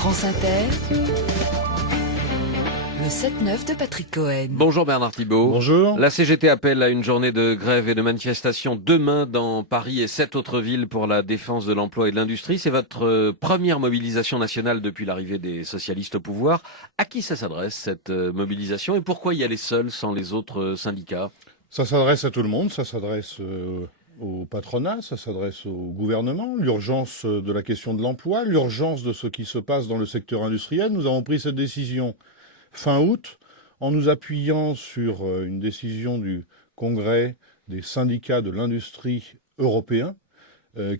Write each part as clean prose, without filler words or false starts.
France Inter, le 7-9 de Patrick Cohen. Bonjour Bernard Thibault. Bonjour. La CGT appelle à une journée de grève et de manifestation demain dans Paris et 7 autres villes pour la défense de l'emploi et de l'industrie. C'est votre première mobilisation nationale depuis l'arrivée des socialistes au pouvoir. À qui ça s'adresse cette mobilisation et pourquoi y aller seul sans les autres syndicats? Ça s'adresse à tout le monde, ça s'adresse au patronat, ça s'adresse au gouvernement, l'urgence de la question de l'emploi, l'urgence de ce qui se passe dans le secteur industriel. Nous avons pris cette décision fin août en nous appuyant sur une décision du Congrès des syndicats de l'industrie européen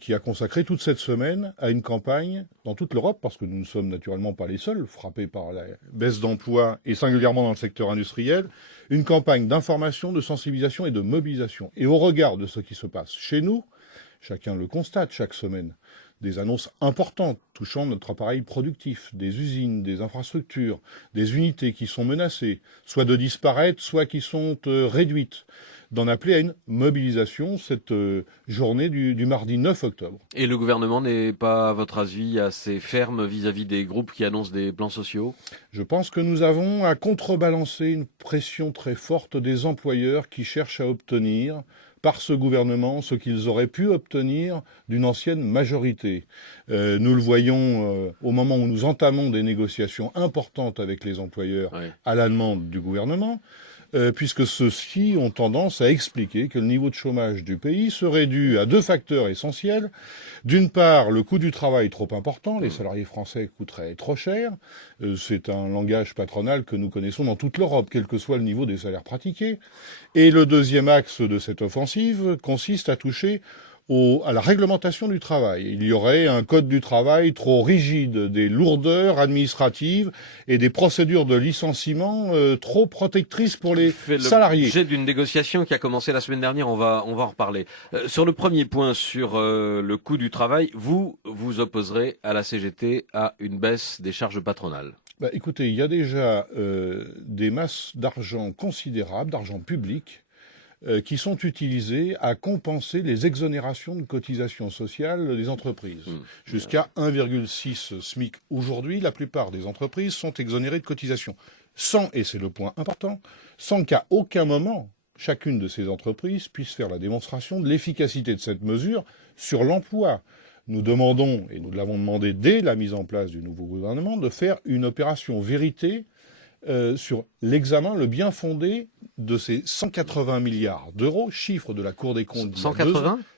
qui a consacré toute cette semaine à une campagne dans toute l'Europe, parce que nous ne sommes naturellement pas les seuls frappés par la baisse d'emploi et singulièrement dans le secteur industriel, une campagne d'information, de sensibilisation et de mobilisation. Et au regard de ce qui se passe chez nous, chacun le constate chaque semaine, des annonces importantes touchant notre appareil productif, des usines, des infrastructures, des unités qui sont menacées, soit de disparaître, soit qui sont réduites, d'en appeler à une mobilisation cette journée du mardi 9 octobre. Et le gouvernement n'est pas, à votre avis, assez ferme vis-à-vis des groupes qui annoncent des plans sociaux? Je pense que nous avons à contrebalancer une pression très forte des employeurs qui cherchent à obtenir par ce gouvernement ce qu'ils auraient pu obtenir d'une ancienne majorité. Nous le voyons au moment où nous entamons des négociations importantes avec les employeurs à la demande du gouvernement, puisque ceux-ci ont tendance à expliquer que le niveau de chômage du pays serait dû à deux facteurs essentiels. D'une part, le coût du travail trop important, les salariés français coûteraient trop cher. C'est un langage patronal que nous connaissons dans toute l'Europe, quel que soit le niveau des salaires pratiqués. Et le deuxième axe de cette offensive consiste à toucher à la réglementation du travail. Il y aurait un code du travail trop rigide, des lourdeurs administratives et des procédures de licenciement trop protectrices pour les salariés. L'objet d'une négociation qui a commencé la semaine dernière, on va en reparler. Sur le premier point, sur le coût du travail, vous opposerez à la CGT à une baisse des charges patronales. Écoutez, il y a déjà des masses d'argent considérables, d'argent public, qui sont utilisés à compenser les exonérations de cotisations sociales des entreprises. Jusqu'à 1,6 SMIC aujourd'hui, la plupart des entreprises sont exonérées de cotisations. Sans, et c'est le point important, sans qu'à aucun moment, chacune de ces entreprises puisse faire la démonstration de l'efficacité de cette mesure sur l'emploi. Nous demandons, et nous l'avons demandé dès la mise en place du nouveau gouvernement, de faire une opération vérité sur l'examen, le bien fondé de ces 180 milliards d'euros, chiffre de la Cour des comptes.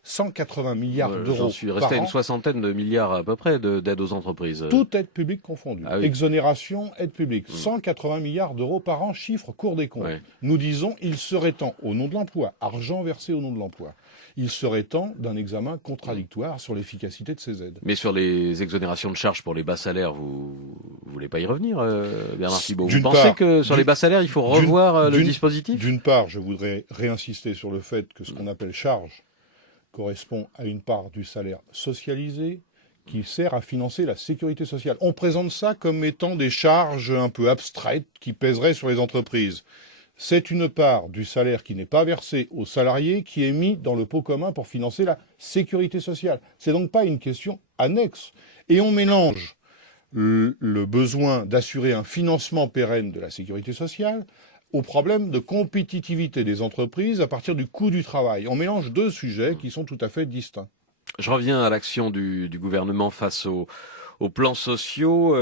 180 milliards d'euros. J'en suis resté à une soixantaine de milliards à peu près d'aide aux entreprises. Toute aide publique confondue. Ah oui. Exonération, aide publique. 180 milliards d'euros par an, chiffre Cour des comptes. Nous disons, il serait temps, au nom de l'emploi, argent versé au nom de l'emploi, il serait temps d'un examen contradictoire sur l'efficacité de ces aides. Mais sur les exonérations de charges pour les bas salaires, vous voulez pas y revenir, Bernard Thibault? Vous pensez que sur les bas salaires, il faut revoir le dispositif? D'une part, je voudrais réinsister sur le fait que ce qu'on appelle charge correspond à une part du salaire socialisé qui sert à financer la sécurité sociale. On présente ça comme étant des charges un peu abstraites qui pèseraient sur les entreprises. C'est une part du salaire qui n'est pas versée aux salariés qui est mis dans le pot commun pour financer la sécurité sociale. C'est donc pas une question annexe. Et on mélange le besoin d'assurer un financement pérenne de la sécurité sociale au problème de compétitivité des entreprises à partir du coût du travail. On mélange deux sujets qui sont tout à fait distincts. Je reviens à l'action du gouvernement face aux plans sociaux,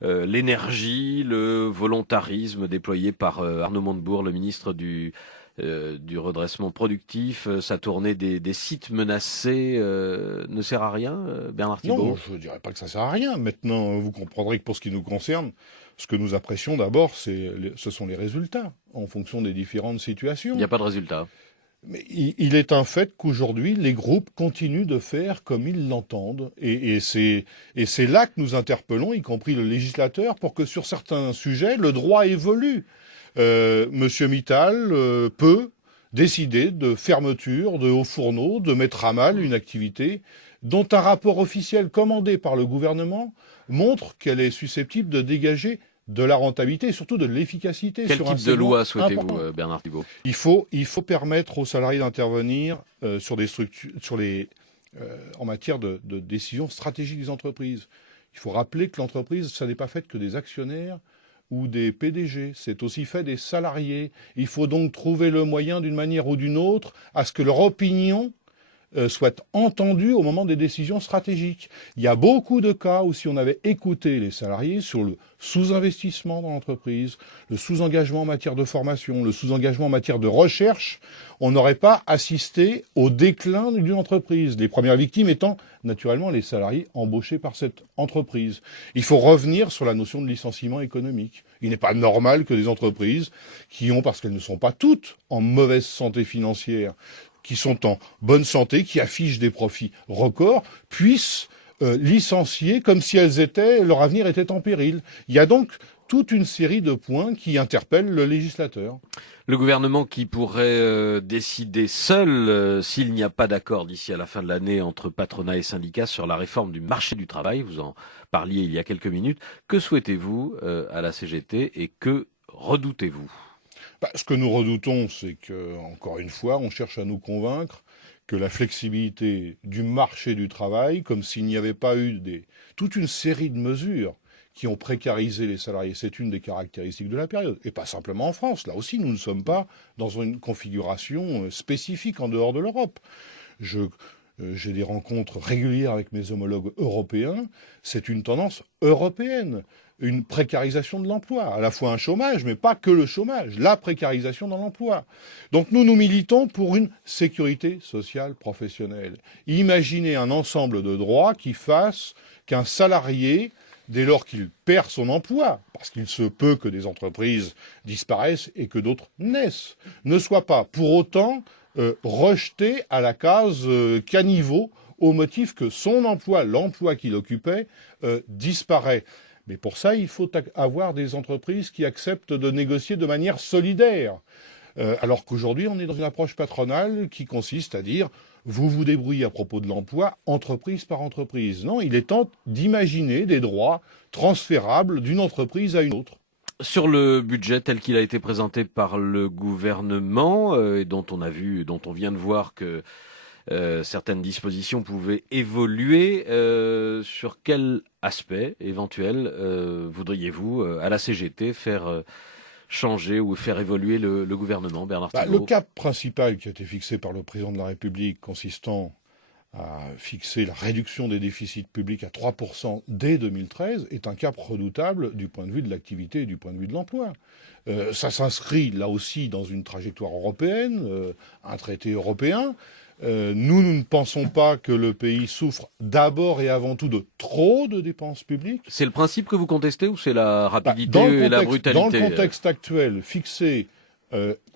l'énergie, le volontarisme déployé par Arnaud Montebourg, le ministre du redressement productif, sa tournée des sites menacés ne sert à rien, Bernard Thibault? Non, je ne dirais pas que ça sert à rien. Maintenant, vous comprendrez que pour ce qui nous concerne, ce que nous apprécions d'abord, ce sont les résultats, en fonction des différentes situations. Il n'y a pas de résultat. Mais il est un fait qu'aujourd'hui, les groupes continuent de faire comme ils l'entendent. Et c'est là que nous interpellons, y compris le législateur, pour que sur certains sujets, le droit évolue. Monsieur Mittal peut décider de fermeture de hauts fourneaux, de mettre à mal une activité dont un rapport officiel commandé par le gouvernement montre qu'elle est susceptible de dégager de la rentabilité et surtout de l'efficacité. Quel type de loi souhaitez-vous, Bernard Thibault? Il faut permettre aux salariés d'intervenir sur des structures, en matière de décision stratégique des entreprises. Il faut rappeler que l'entreprise, ça n'est pas fait que des actionnaires ou des PDG, c'est aussi fait des salariés. Il faut donc trouver le moyen, d'une manière ou d'une autre, à ce que leur opinion soit entendue au moment des décisions stratégiques. Il y a beaucoup de cas où si on avait écouté les salariés sur le sous-investissement dans l'entreprise, le sous-engagement en matière de formation, le sous-engagement en matière de recherche, on n'aurait pas assisté au déclin d'une entreprise. Les premières victimes étant naturellement les salariés embauchés par cette entreprise. Il faut revenir sur la notion de licenciement économique. Il n'est pas normal que des entreprises qui ont, parce qu'elles ne sont pas toutes en mauvaise santé financière, qui sont en bonne santé, qui affichent des profits records, puissent licencier comme si leur avenir était en péril. Il y a donc toute une série de points qui interpellent le législateur. Le gouvernement qui pourrait décider seul, s'il n'y a pas d'accord d'ici à la fin de l'année entre patronat et syndicats sur la réforme du marché du travail, vous en parliez il y a quelques minutes. Que souhaitez-vous à la CGT et que redoutez-vous ? Ce que nous redoutons, c'est que, encore une fois, on cherche à nous convaincre que la flexibilité du marché du travail, comme s'il n'y avait pas eu toute une série de mesures qui ont précarisé les salariés, c'est une des caractéristiques de la période. Et pas simplement en France. Là aussi, nous ne sommes pas dans une configuration spécifique en dehors de l'Europe. J'ai des rencontres régulières avec mes homologues européens. C'est une tendance européenne. Une précarisation de l'emploi, à la fois un chômage, mais pas que le chômage, la précarisation dans l'emploi. Donc nous militons pour une sécurité sociale professionnelle. Imaginez un ensemble de droits qui fassent qu'un salarié, dès lors qu'il perd son emploi, parce qu'il se peut que des entreprises disparaissent et que d'autres naissent, ne soit pas pour autant rejeté à la case caniveau au motif que son emploi, l'emploi qu'il occupait, disparaît. Mais pour ça, il faut avoir des entreprises qui acceptent de négocier de manière solidaire. Alors qu'aujourd'hui, on est dans une approche patronale qui consiste à dire « vous vous débrouillez à propos de l'emploi, entreprise par entreprise ». Non, il est temps d'imaginer des droits transférables d'une entreprise à une autre. Sur le budget tel qu'il a été présenté par le gouvernement et dont on vient de voir que certaines dispositions pouvaient évoluer, sur quel aspect éventuel voudriez-vous à la CGT faire changer ou faire évoluer le gouvernement, Bernard Thibault ? Le cap principal qui a été fixé par le président de la République consistant à fixer la réduction des déficits publics à 3% dès 2013 est un cap redoutable du point de vue de l'activité et du point de vue de l'emploi. Ça s'inscrit là aussi dans une trajectoire européenne, un traité européen. Nous ne pensons pas que le pays souffre d'abord et avant tout de trop de dépenses publiques. C'est le principe que vous contestez ou c'est la rapidité et la brutalité ? Dans le contexte actuel, fixer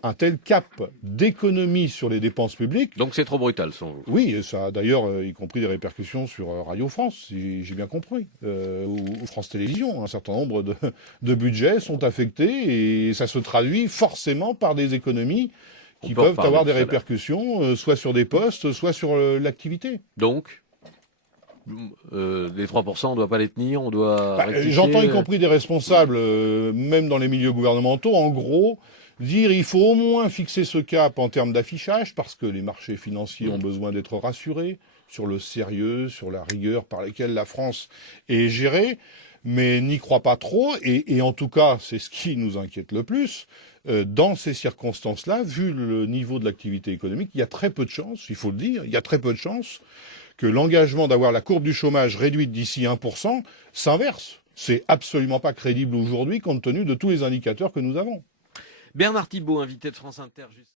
un tel cap d'économie sur les dépenses publiques... Donc c'est trop brutal, selon vous ? Oui, et ça a d'ailleurs y compris des répercussions sur Radio France, si j'ai bien compris, ou France Télévisions. Un certain nombre de budgets sont affectés et ça se traduit forcément par des économies qui peuvent avoir des répercussions, soit sur des postes, soit sur l'activité. Donc, les 3%, on ne doit pas les tenir, on doit rectifier. J'entends y compris des responsables, même dans les milieux gouvernementaux, en gros, dire il faut au moins fixer ce cap en termes d'affichage, parce que les marchés financiers ont besoin d'être rassurés sur le sérieux, sur la rigueur par laquelle la France est gérée, mais n'y croit pas trop, et en tout cas, c'est ce qui nous inquiète le plus. Dans ces circonstances-là, vu le niveau de l'activité économique, il y a très peu de chances, il faut le dire, il y a très peu de chances que l'engagement d'avoir la courbe du chômage réduite d'ici 1% s'inverse. C'est absolument pas crédible aujourd'hui compte tenu de tous les indicateurs que nous avons. Bernard Thibault, invité de France Inter.